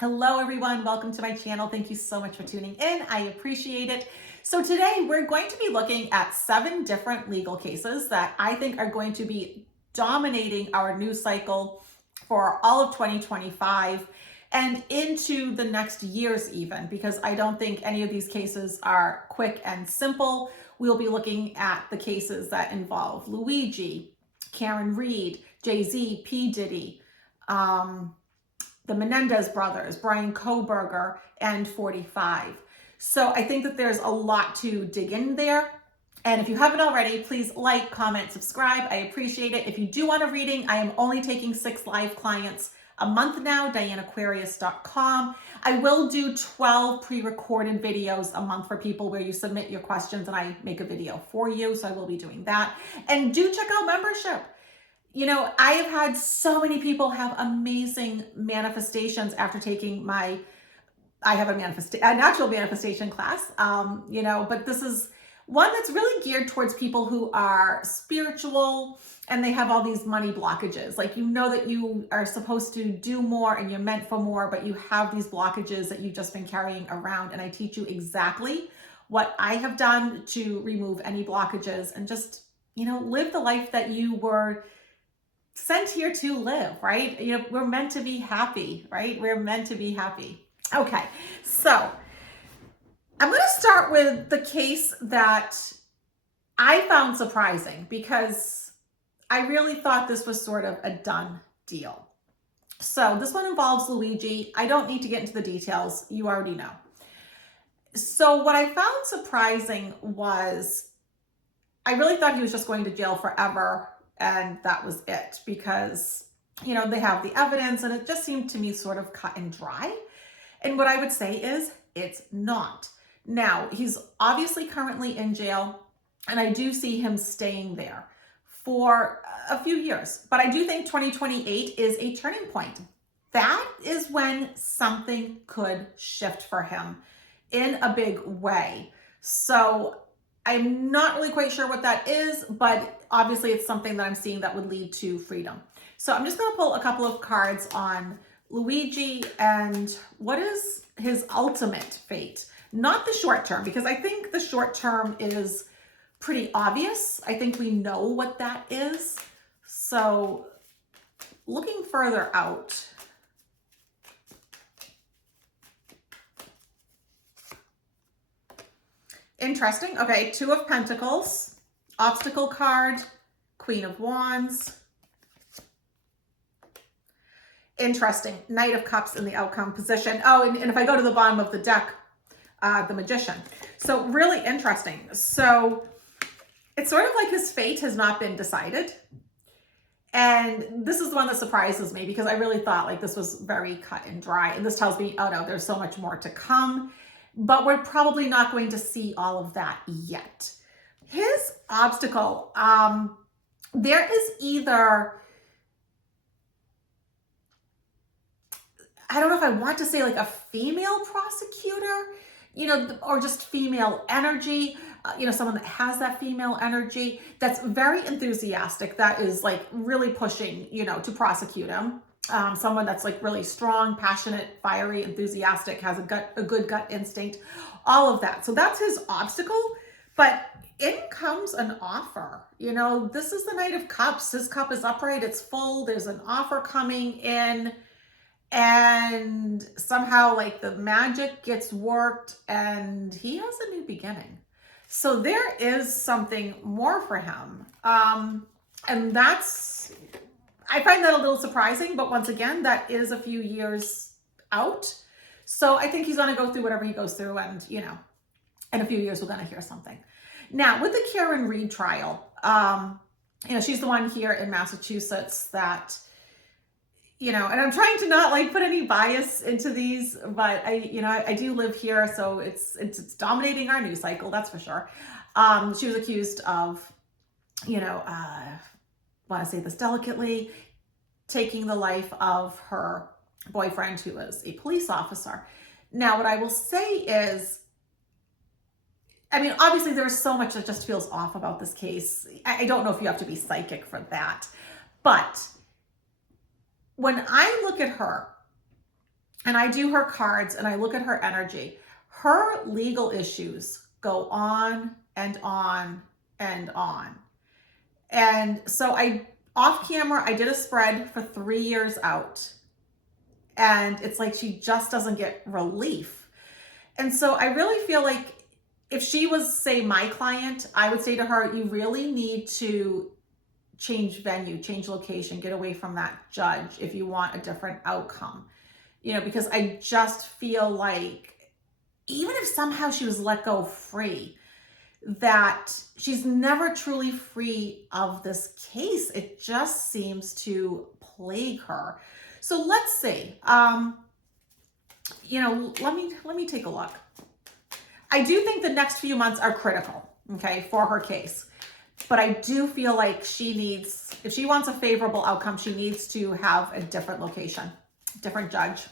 Hello everyone, welcome to my channel. Thank you so much for tuning in. I appreciate it. So today we're going to be looking at 7 different legal cases that I think are going to be dominating our news cycle for all of 2025 and into the next years even, because I don't think any of these cases are quick and simple. We'll be looking at the cases that involve Luigi, Karen Reed, Jay Z, P Diddy, the Menendez Brothers, Bryan Kohberger, and 45. So I think that there's a lot to dig in there. And if you haven't already, please like, comment, subscribe. I appreciate it. If you do want a reading, I am only taking 6 live clients a month now, DianeAquarius.com. I will do 12 pre-recorded videos a month for people where you submit your questions and I make a video for you. So I will be doing that. And do check out membership. You know, I have had so many people have amazing manifestations after taking I have a natural manifestation class, but this is one that's really geared towards people who are spiritual and they have all these money blockages. Like, you know that you are supposed to do more and you're meant for more, but you have these blockages that you've just been carrying around. And I teach you exactly what I have done to remove any blockages and just, live the life that you were sent here to live, right? We're meant to be happy, right? We're meant to be happy. Okay, so I'm going to start with the case that I found surprising because I really thought this was sort of a done deal. So this one involves Luigi. I don't need to get into the details. You already know. So what I found surprising was I really thought he was just going to jail forever. And that was it because, they have the evidence and it just seemed to me sort of cut and dry. And what I would say is it's not. Now, he's obviously currently in jail and I do see him staying there for a few years. But I do think 2028 is a turning point. That is when something could shift for him in a big way. So I'm not really quite sure what that is, but obviously it's something that I'm seeing that would lead to freedom. So I'm just going to pull a couple of cards on Luigi and what is his ultimate fate. Not the short term, because I think the short term is pretty obvious. I think we know what that is. So looking further out, interesting. Okay, 2 of Pentacles, obstacle card, Queen of Wands. Interesting. Knight of Cups in the outcome position. Oh, and if I go to the bottom of the deck, the Magician. So really interesting. So it's sort of like his fate has not been decided. And this is the one that surprises me because I really thought like this was very cut and dry. And this tells me, oh no, there's so much more to come. But we're probably not going to see all of that yet. His obstacle, there is either, I don't know if I want to say like a female prosecutor, or just female energy, someone that has that female energy that's very enthusiastic, that is like really pushing, to prosecute him. Someone that's like really strong, passionate, fiery, enthusiastic, has a good gut instinct, all of that. So that's his obstacle, but in comes an offer. This is the Knight of Cups. His cup is upright. It's full. There's an offer coming in and somehow like the magic gets worked and he has a new beginning. So there is something more for him. And I find that a little surprising, but once again, that is a few years out. So I think he's going to go through whatever he goes through and, in a few years, we're going to hear something. Now, with the Karen Reed trial, she's the one here in Massachusetts that, and I'm trying to not like put any bias into these, but I do live here. So it's dominating our news cycle. That's for sure. She was accused of, want to say this delicately, taking the life of her boyfriend who was a police officer. Now, what I will say is, obviously there's so much that just feels off about this case. I don't know if you have to be psychic for that, but when I look at her, and I do her cards and I look at her energy, her legal issues go on and on and on. And so off camera, I did a spread for 3 years out. And it's like she just doesn't get relief. And so I really feel like if she was, say, my client, I would say to her, you really need to change venue, change location, get away from that judge if you want a different outcome. Because I just feel like even if somehow she was let go free, that she's never truly free of this case. It just seems to plague her. So let's see. Let me take a look. I do think the next few months are critical, okay, for her case. But I do feel like if she wants a favorable outcome, she needs to have a different location, different judge.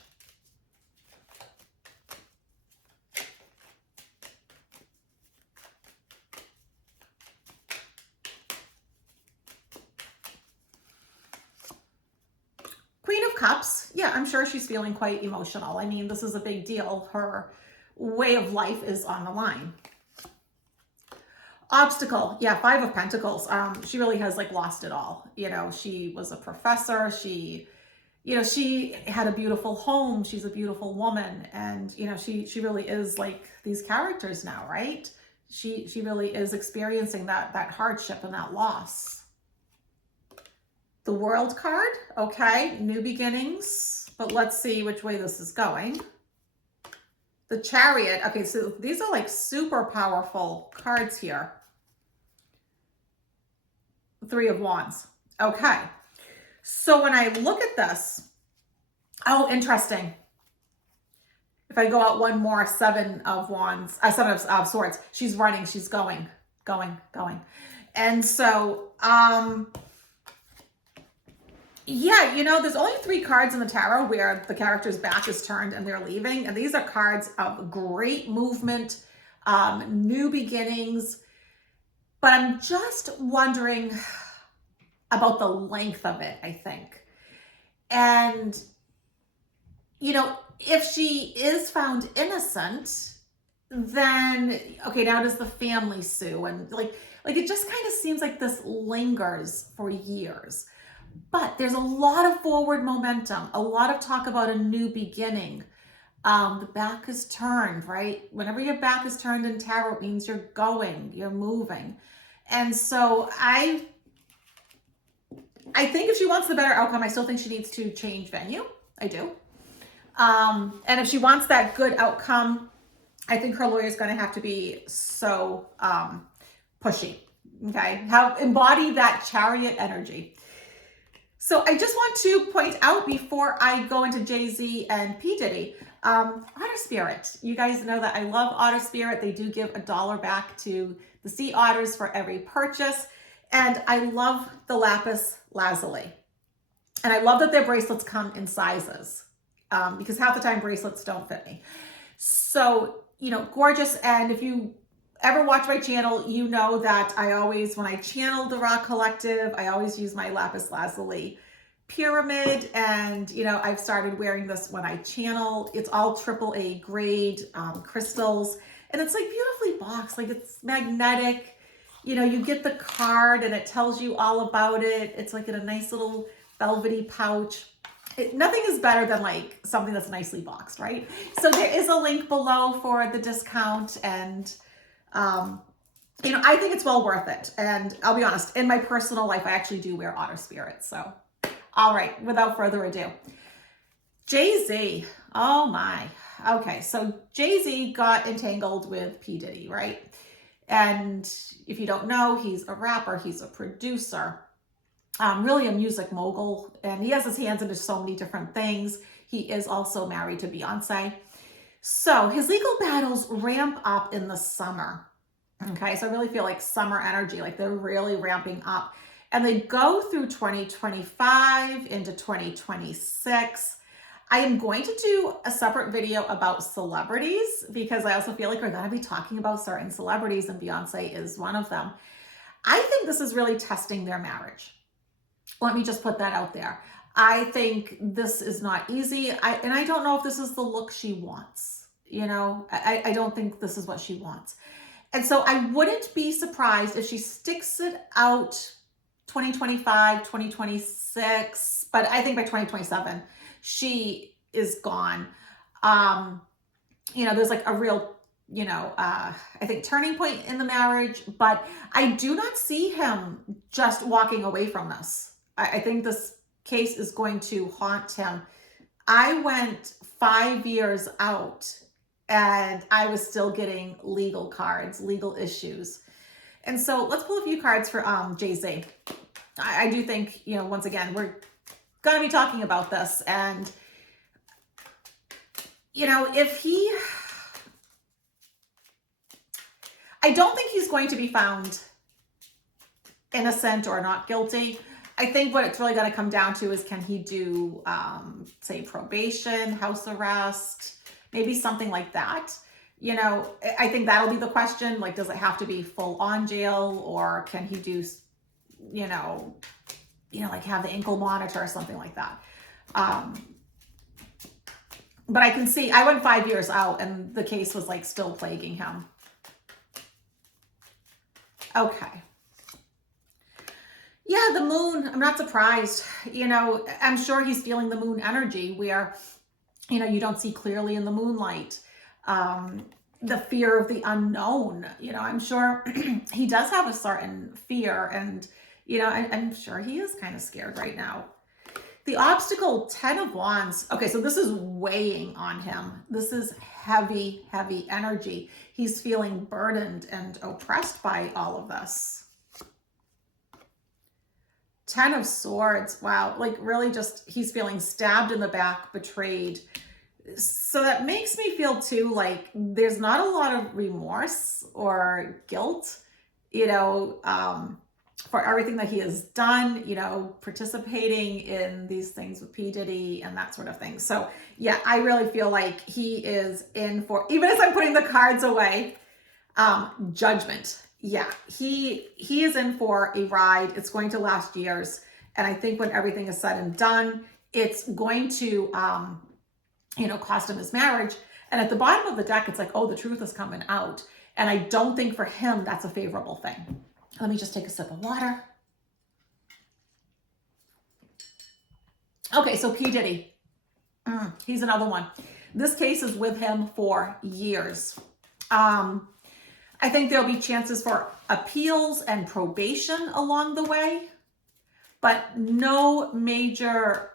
Queen of Cups, yeah, I'm sure she's feeling quite emotional. I mean, this is a big deal. Her way of life is on the line. Obstacle, yeah, Five of Pentacles. She really has lost it all. She was a professor. She had a beautiful home. She's a beautiful woman. And, she really is like these characters now, right? She really is experiencing that hardship and that loss. The World card, okay, new beginnings, but let's see which way this is going. The Chariot, okay, so these are super powerful cards here. Three of Wands, okay. So when I look at this, oh, interesting. If I go out one more, Seven of Wands, Seven of Swords, she's running, she's going. And so, yeah, there's only 3 cards in the tarot where the character's back is turned and they're leaving. And these are cards of great movement, new beginnings. But I'm just wondering about the length of it, I think. And, if she is found innocent, then, okay, now does the family sue? And it just kind of seems like this lingers for years. But there's a lot of forward momentum, a lot of talk about a new beginning. The back is turned, right? Whenever your back is turned in tarot, it means you're going, you're moving. And so I think if she wants the better outcome, I still think she needs to change venue. I do. And if she wants that good outcome, I think her lawyer is going to have to be so pushy, okay? Embody that Chariot energy. So I just want to point out before I go into Jay Z and P Diddy, Otter Spirit. You guys know that I love Otter Spirit. They do give $1 back to the sea otters for every purchase. And I love the lapis lazuli. And I love that their bracelets come in sizes because half the time bracelets don't fit me. So, gorgeous. And if you ever watch my channel, you know that I always, when I channel the Raw Collective, I always use my lapis lazuli pyramid. And, I've started wearing this when I channel. It's all AAA grade crystals. And it's beautifully boxed, it's magnetic. You get the card and it tells you all about it. It's in a nice little velvety pouch. Nothing is better than something that's nicely boxed, right? So there is a link below for the discount. And I think it's well worth it. And I'll be honest, in my personal life, I actually do wear Otter Spirit. So, all right, without further ado, Jay Z. Oh my. Okay, so Jay Z got entangled with P Diddy, right? And if you don't know, he's a rapper, he's a producer, really a music mogul, and he has his hands into so many different things. He is also married to Beyonce. So his legal battles ramp up in the summer. Okay, so I really feel summer energy, they're really ramping up. And they go through 2025 into 2026. I am going to do a separate video about celebrities because I also feel we're going to be talking about certain celebrities, and Beyonce is one of them. I think this is really testing their marriage. Let me just put that out there. I think this is not easy. And I don't know if this is the look she wants. I don't think this is what she wants. And so I wouldn't be surprised if she sticks it out 2025, 2026, but I think by 2027, she is gone. There's like a real, I think turning point in the marriage, but I do not see him just walking away from this. I think this case is going to haunt him. I went 5 years out and I was still getting legal cards, legal issues. And so let's pull a few cards for Jay Z. I do think, once again, we're going to be talking about this. And, if he, I don't think he's going to be found innocent or not guilty. I think what it's really going to come down to is, can he do, say, probation, house arrest, maybe something like that. I think that'll be the question. Like, does it have to be full on jail, or can he do, like have the ankle monitor or something like that? But I can see, I went 5 years out and the case was like still plaguing him. Okay. Yeah, the moon, I'm not surprised. I'm sure he's feeling the moon energy where, you don't see clearly in the moonlight. The fear of the unknown, I'm sure he does have a certain fear, and, I'm sure he is kind of scared right now. The obstacle, 10 of Wands. Okay, so this is weighing on him. This is heavy, heavy energy. He's feeling burdened and oppressed by all of this. 10 of Swords. Wow, like really just, he's feeling stabbed in the back, betrayed. So that makes me feel too like there's not a lot of remorse or guilt, for everything that he has done, participating in these things with P Diddy and that sort of thing. So yeah, I really feel like he is in for, even as I'm putting the cards away, judgment. Yeah, he is in for a ride. It's going to last years. And I think when everything is said and done, it's going to, cost him his marriage. And at the bottom of the deck, it's like, oh, the truth is coming out. And I don't think for him, that's a favorable thing. Let me just take a sip of water. Okay, so P Diddy, he's another one. This case is with him for years. I think there'll be chances for appeals and probation along the way, but no major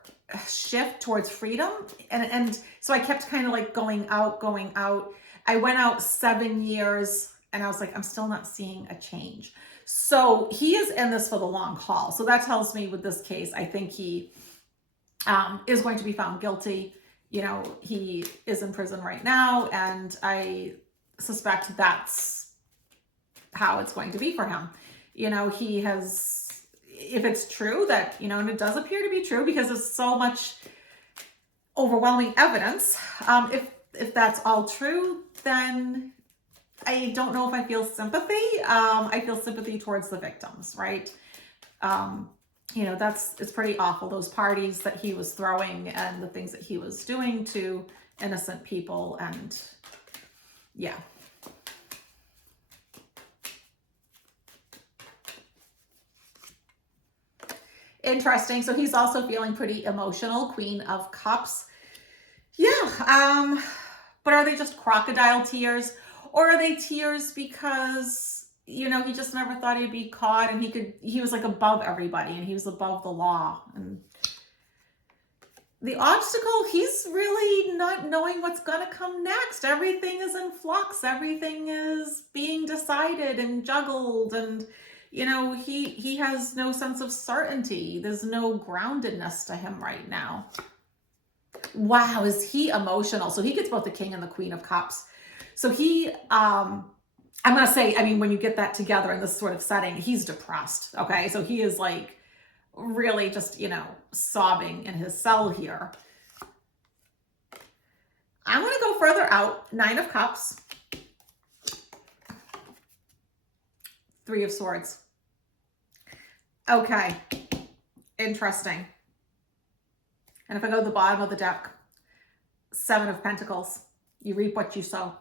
shift towards freedom. And so I kept kind of like going out. I went out 7 years and I was like, I'm still not seeing a change. So he is in this for the long haul. So that tells me with this case, I think he is going to be found guilty. He is in prison right now, and I suspect that's how it's going to be for him. He has, if it's true that, and it does appear to be true because there's so much overwhelming evidence. If that's all true, then I don't know if I feel sympathy. I feel sympathy towards the victims, right? It's pretty awful, those parties that he was throwing and the things that he was doing to innocent people. And yeah. Interesting. So he's also feeling pretty emotional. Queen of Cups. Yeah. But are they just crocodile tears? Or are they tears because, he just never thought he'd be caught, and he was like above everybody, and he was above the law. And the obstacle, he's really not knowing what's going to come next. Everything is in flux. Everything is being decided and juggled. And, he has no sense of certainty. There's no groundedness to him right now. Wow, is he emotional? So he gets both the King and the Queen of Cups. So he, I'm going to say, when you get that together in this sort of setting, he's depressed. Okay. So he is like really just, sobbing in his cell here. I'm going to go further out. 9 of Cups. 3 of Swords. Okay. Interesting. And if I go to the bottom of the deck, 7 of Pentacles. You reap what you sow.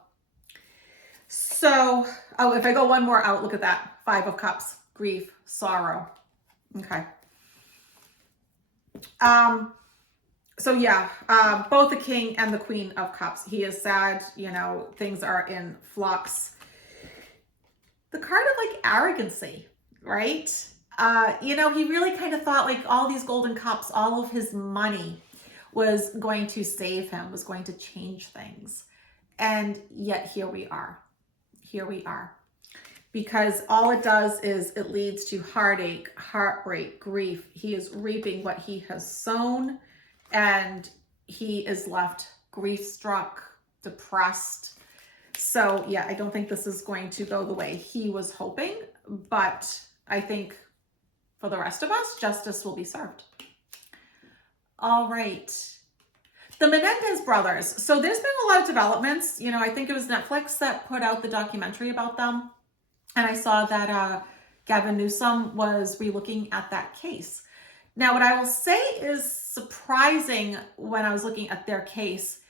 So, oh, if I go one more out, look at that. 5 of Cups, grief, sorrow. Okay. So yeah, both the King and the Queen of Cups. He is sad, you know, things are in flux. The card of like arrogancy, right? You know, he really kind of thought like all these golden cups, all of his money was going to save him, was going to change things. And yet here we are. Here we are. Because all it does is it leads to heartache, heartbreak, grief. He is reaping what he has sown, and he is left grief-struck, depressed. So yeah, I don't think this is going to go the way he was hoping, but I think for the rest of us, justice will be served. All right. The Menendez Brothers. So there's been a lot of developments. You know, I think it was Netflix that put out the documentary about them. And I saw that Gavin Newsom was relooking at that case. Now, what I will say is surprising when I was looking at their case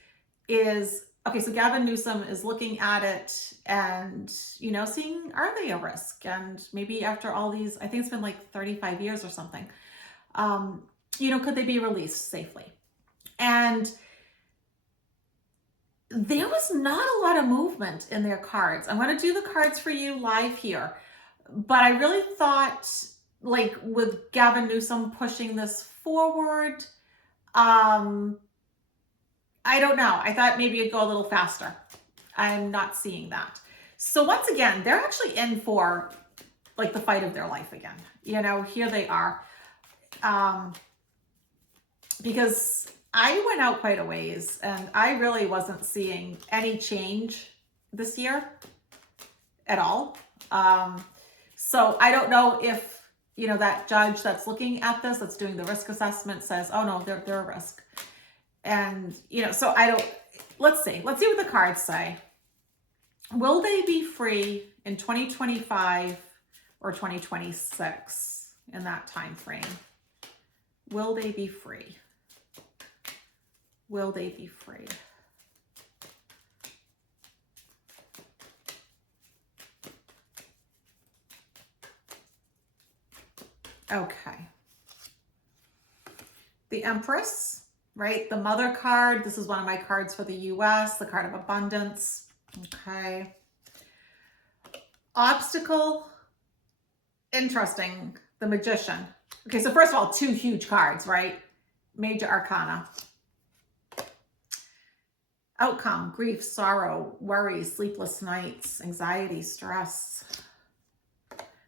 is, okay, so Gavin Newsom is looking at it and, you know, seeing, are they a risk? And maybe after all these, I think it's been like 35 years or something, you know, could they be released safely? And there was not a lot of movement in their cards. I'm going to do the cards for you live here. But I really thought, like, with Gavin Newsom pushing this forward, I don't know. I thought maybe it'd go a little faster. I'm not seeing that. So once again, they're actually in for, like, the fight of their life again. You know, here they are. Because I went out quite a ways and I really wasn't seeing any change this year at all. So I don't know if, you know, that judge that's looking at this, that's doing the risk assessment says, oh no, they're a risk. And, you know, so I don't, let's see what the cards say. Will they be free in 2025 or 2026 in that time frame? Will they be free? Will they be free? Okay. The Empress, right? The Mother card. This is one of my cards for the US, the card of abundance. Okay. Obstacle. Interesting. The Magician. Okay, so first of all, 2 huge cards, right? Major Arcana. Outcome, grief, sorrow, worry, sleepless nights, anxiety, stress,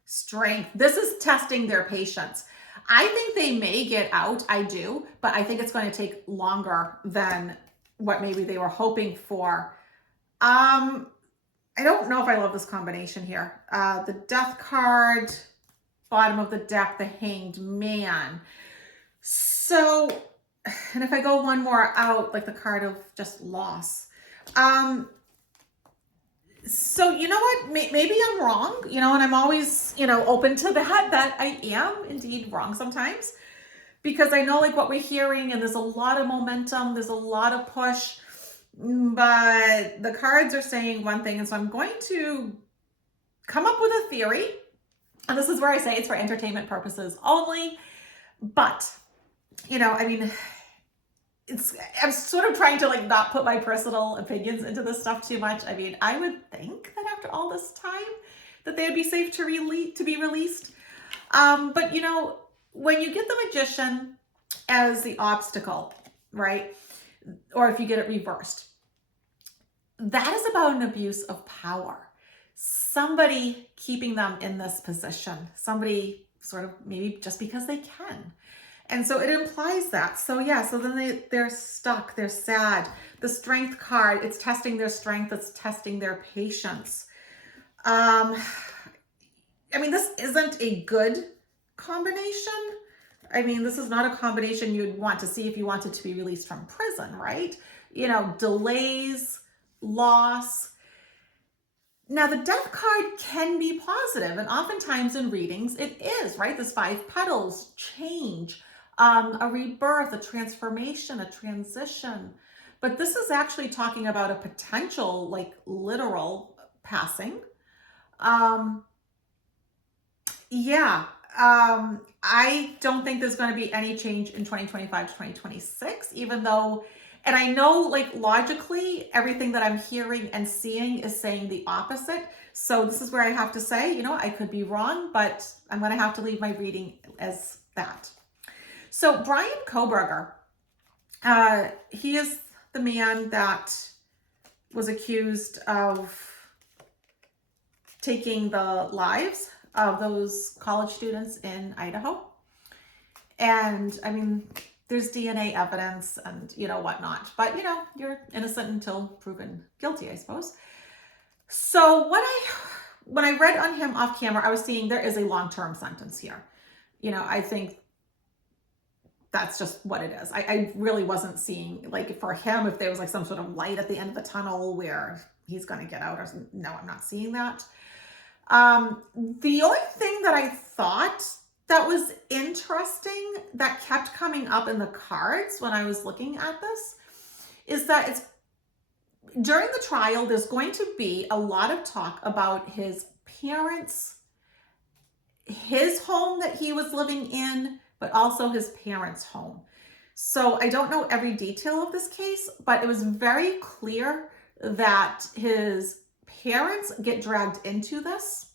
strength. This is testing their patience. I think they may get out. I do, but I think it's going to take longer than what maybe they were hoping for. I don't know if I love this combination here. The Death card, bottom of the deck, the Hanged Man. So, and if I go one more out, like the card of just loss. So you know what, maybe I'm wrong, you know, and I'm always, you know, open to that I am indeed wrong sometimes, because I know like what we're hearing and there's a lot of momentum, there's a lot of push, but the cards are saying one thing. And so I'm going to come up with a theory. And this is where I say it's for entertainment purposes only, but you know, I mean, I'm sort of trying to like not put my personal opinions into this stuff too much. I mean, I would think that after all this time that they would be safe to be released. But you know, when you get the Magician as the obstacle, right? Or if you get it reversed, that is about an abuse of power. Somebody keeping them in this position, somebody sort of maybe just because they can. And so it implies that. So yeah, so then they're stuck, they're sad. The Strength card, it's testing their strength, it's testing their patience. I mean, this isn't a good combination. I mean, this is not a combination you'd want to see if you wanted to be released from prison, right? You know, delays, loss. Now, the Death card can be positive, and oftentimes in readings it is, right? This 5 petals, change, a rebirth, a transformation, a transition. But this is actually talking about a potential, like literal passing. Um, yeah, I don't think there's going to be any change in 2025 to 2026, even though, and I know like logically, everything that I'm hearing and seeing is saying the opposite. So this is where I have to say, I could be wrong, but I'm going to have to leave my reading as that. So Bryan Kohberger, he is the man that was accused of taking the lives of those college students in Idaho. And I mean, there's DNA evidence and, whatnot, but you're innocent until proven guilty, I suppose. So when I read on him off camera, I was seeing there is a long-term sentence here. I think that's just what it is. I really wasn't seeing, like, for him, if there was like some sort of light at the end of the tunnel where he's going to get out or something. No, I'm not seeing that. The only thing that I thought that was interesting that kept coming up in the cards when I was looking at this is that it's during the trial, there's going to be a lot of talk about his parents, his home that he was living in, but also his parents' home. So I don't know every detail of this case, but it was very clear that his parents get dragged into this.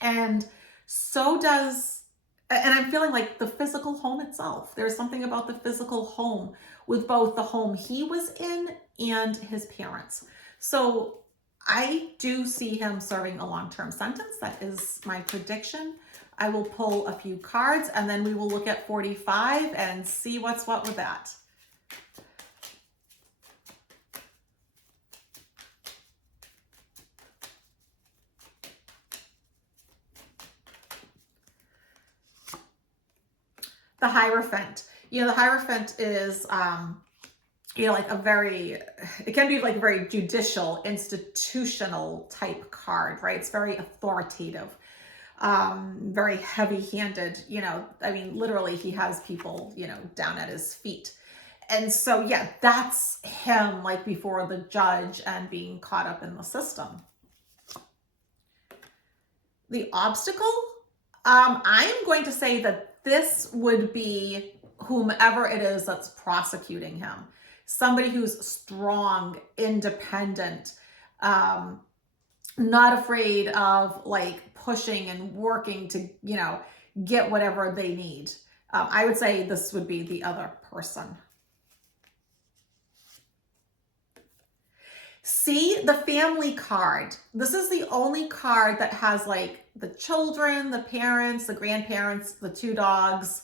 And so does, and I'm feeling like the physical home itself. There's something about the physical home with both the home he was in and his parents. So I do see him serving a long-term sentence. That is my prediction. I will pull a few cards and then we will look at 45 and see what's what with that. The Hierophant. The Hierophant is, like a very, it can be like a very judicial, institutional type card, right? It's very authoritative, very heavy-handed, I mean, literally he has people, down at his feet. And so, yeah, that's him like before the judge and being caught up in the system. The Obstacle, I'm going to say that this would be whomever it is that's prosecuting him. Somebody who's strong, independent, not afraid of like pushing and working to, get whatever they need. I would say this would be the other person. See, the family card. This is the only card that has like the children, the parents, the grandparents, the two dogs.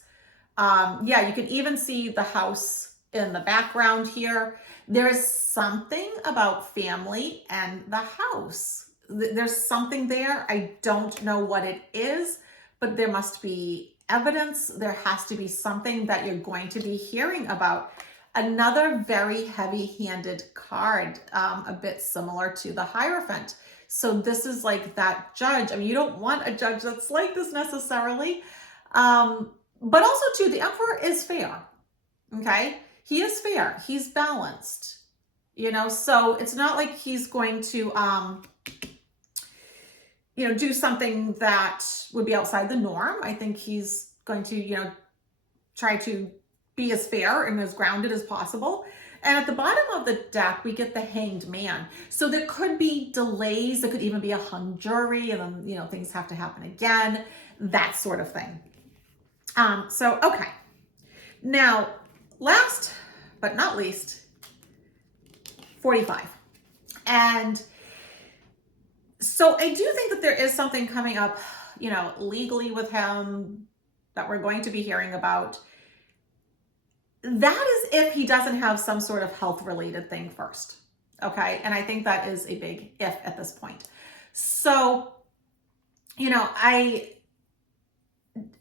Yeah, you can even see the house in the background here. There's something about family and the house. There's something there. I don't know what it is, but there must be evidence. There has to be something that you're going to be hearing about. Another very heavy-handed card, a bit similar to the Hierophant. So this is like that judge. I mean, you don't want a judge that's like this necessarily. But also too, the Emperor is fair, okay? He is fair. He's balanced, so it's not like he's going to, do something that would be outside the norm. I think he's going to, try to be as fair and as grounded as possible. And at the bottom of the deck, we get the Hanged Man. So there could be delays. There could even be a hung jury and then, things have to happen again, that sort of thing. So, okay. Now, last but not least, 45. And so I do think that there is something coming up, legally with him that we're going to be hearing about. That is if he doesn't have some sort of health-related thing first, okay? And I think that is a big if at this point. So,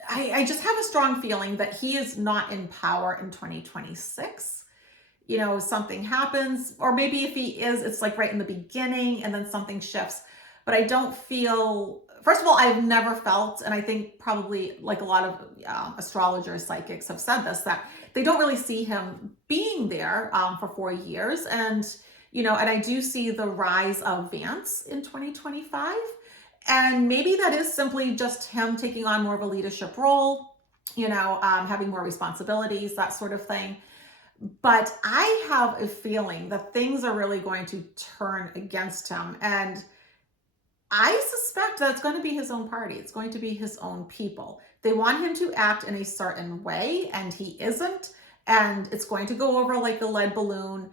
I just have a strong feeling that he is not in power in 2026. Something happens, or maybe if he is, it's like right in the beginning and then something shifts. But I don't feel first of all, I've never felt, and I think probably like a lot of astrologers, psychics have said this, that they don't really see him being there for 4 years. And, and I do see the rise of Vance in 2025. And maybe that is simply just him taking on more of a leadership role, having more responsibilities, that sort of thing. But I have a feeling that things are really going to turn against him. And I suspect that it's going to be his own party. It's going to be his own people. They want him to act in a certain way, and he isn't. And it's going to go over like a lead balloon.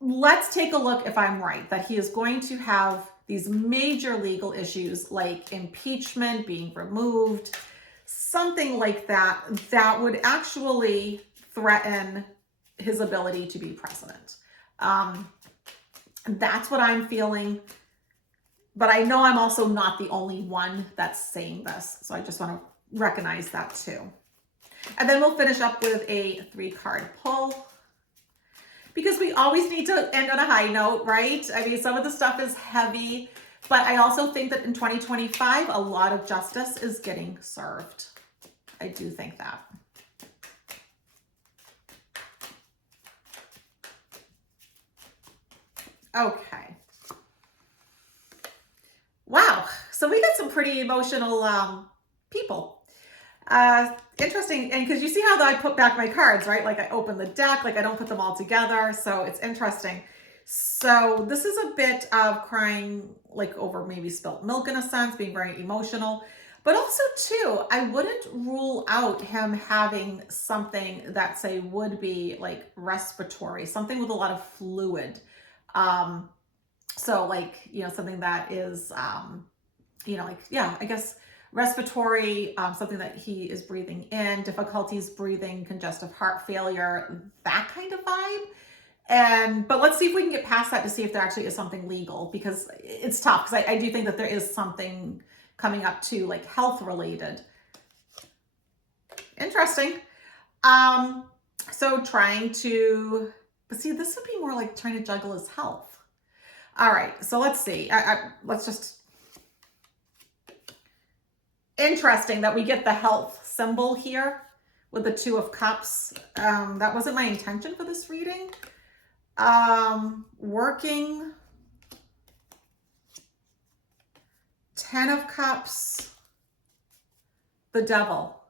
Let's take a look if I'm right, that he is going to have these major legal issues like impeachment, being removed, something like that, that would actually threaten his ability to be president. That's what I'm feeling. But I know I'm also not the only one that's saying this. So I just want to recognize that too. And then we'll finish up with a 3-card pull, because we always need to end on a high note, right? I mean, some of the stuff is heavy, but I also think that in 2025, a lot of justice is getting served. I do think that. Okay. Wow. So we got some pretty emotional people. Interesting. And because you see how I put back my cards, right? Like I open the deck, like I don't put them all together. So it's interesting. So this is a bit of crying like over maybe spilt milk in a sense, being very emotional. But also too, I wouldn't rule out him having something that say would be like respiratory, something with a lot of fluid. So like, something that is, I guess respiratory, something that he is breathing in, difficulties breathing, congestive heart failure, that kind of vibe. But let's see if we can get past that to see if there actually is something legal, because it's tough, because I do think that there is something coming up too, like health related. Interesting. So trying to, but see, this would be more like trying to juggle his health. All right, so let's see. Let's just, interesting that we get the health symbol here with the 2 of Cups. That wasn't my intention for this reading. Working, 10 of Cups, the Devil.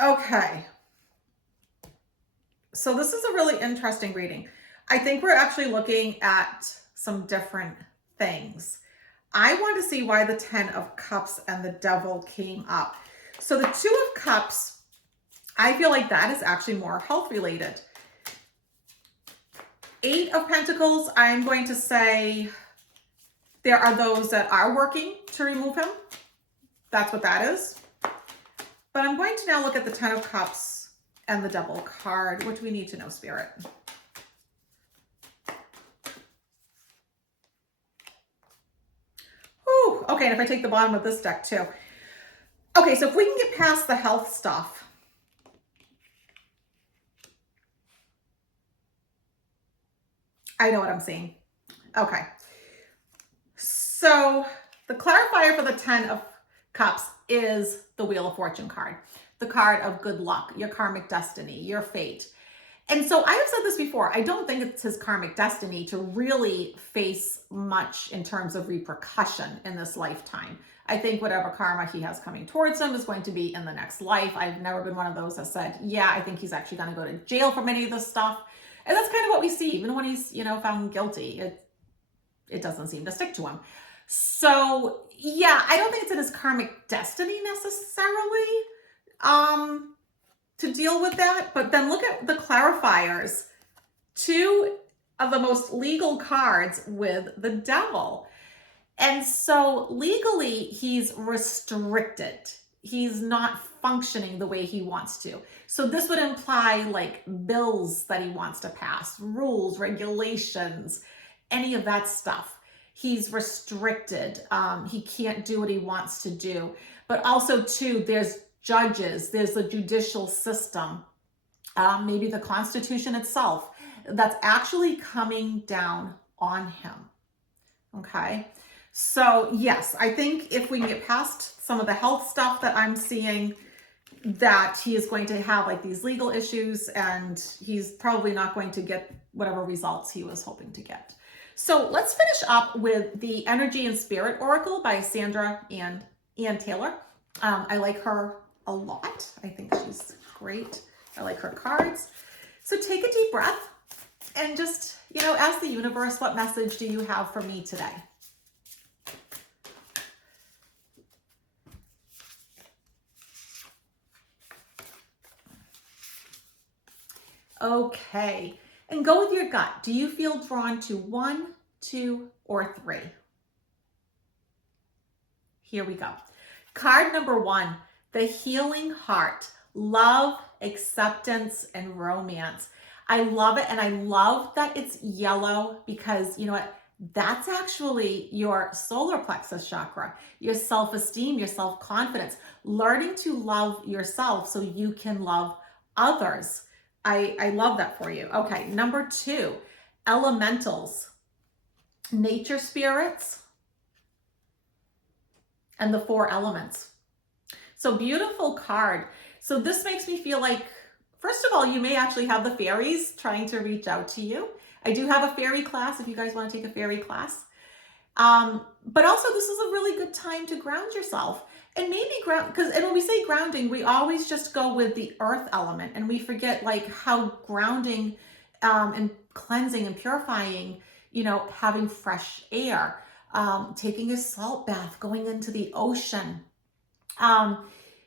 Okay. So this is a really interesting reading. I think we're actually looking at some different things. I want to see why the 10 of Cups and the Devil came up. So the 2 of Cups, I feel like that is actually more health related. 8 of Pentacles, I'm going to say there are those that are working to remove him. That's what that is. But I'm going to now look at the 10 of Cups and the Devil card. What do we need to know, Spirit? Whew. Okay, and if I take the bottom of this deck too. Okay, so if we can get past the health stuff. I know what I'm seeing. Okay. So the clarifier for the 10 of Cups is the Wheel of Fortune card. The card of good luck, your karmic destiny, your fate. And so I have said this before, I don't think it's his karmic destiny to really face much in terms of repercussion in this lifetime. I think whatever karma he has coming towards him is going to be in the next life. I've never been one of those that said, yeah, I think he's actually going to go to jail for many of this stuff. And that's kind of what we see, even when he's, found guilty. It doesn't seem to stick to him. So yeah, I don't think it's in his karmic destiny necessarily to deal with that. But then look at the clarifiers. 2 of the most legal cards with the Devil. And so legally, he's restricted. He's not functioning the way he wants to. So this would imply like bills that he wants to pass, rules, regulations, any of that stuff. He's restricted. He can't do what he wants to do. But also too, there's judges, there's the judicial system, maybe the Constitution itself, that's actually coming down on him. Okay. So yes, I think if we can get past some of the health stuff that I'm seeing, that he is going to have like these legal issues and he's probably not going to get whatever results he was hoping to get. So let's finish up with the Energy and Spirit Oracle by Sandra and Ann Taylor. I like her a lot. I think she's great. I like her cards. So take a deep breath and just, ask the universe, what message do you have for me today? Okay, and go with your gut. Do you feel drawn to 1, 2, or 3? Here we go. Card number 1, the Healing Heart, love, acceptance, and romance. I love it, and I love that it's yellow because you know what? That's actually your solar plexus chakra, your self-esteem, your self-confidence, learning to love yourself so you can love others. I love that for you. Okay, number 2, elementals, nature spirits, and the 4 elements. So beautiful card. So this makes me feel like, first of all, you may actually have the fairies trying to reach out to you. I do have a fairy class if you guys want to take a fairy class. But also this is a really good time to ground yourself. And maybe because when we say grounding, we always just go with the earth element and we forget like how grounding and cleansing and purifying, having fresh air, taking a salt bath, going into the ocean. And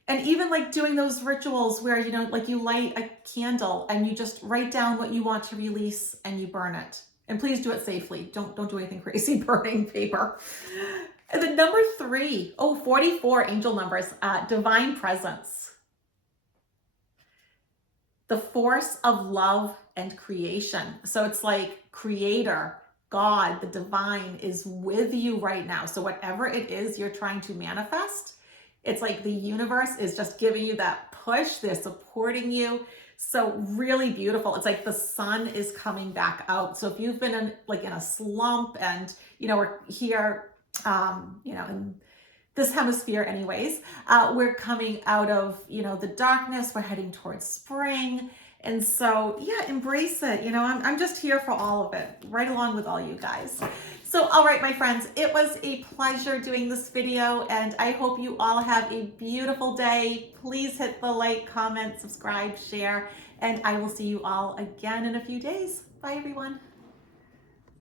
even like doing those rituals where, like you light a candle and you just write down what you want to release and you burn it. And please do it safely. Don't do anything crazy burning paper. And then number 3, 44 angel numbers, divine presence. The force of love and creation. So it's like creator, God, the divine is with you right now. So whatever it is you're trying to manifest, it's like the universe is just giving you that push. They're supporting you. So really beautiful. It's like the sun is coming back out. So if you've been in a slump and, we're here, in this hemisphere anyways, we're coming out of, the darkness. We're heading towards spring. And so, yeah, embrace it. I'm just here for all of it, right along with all you guys. So, all right, my friends, it was a pleasure doing this video, and I hope you all have a beautiful day. Please hit the like, comment, subscribe, share, and I will see you all again in a few days. Bye, everyone.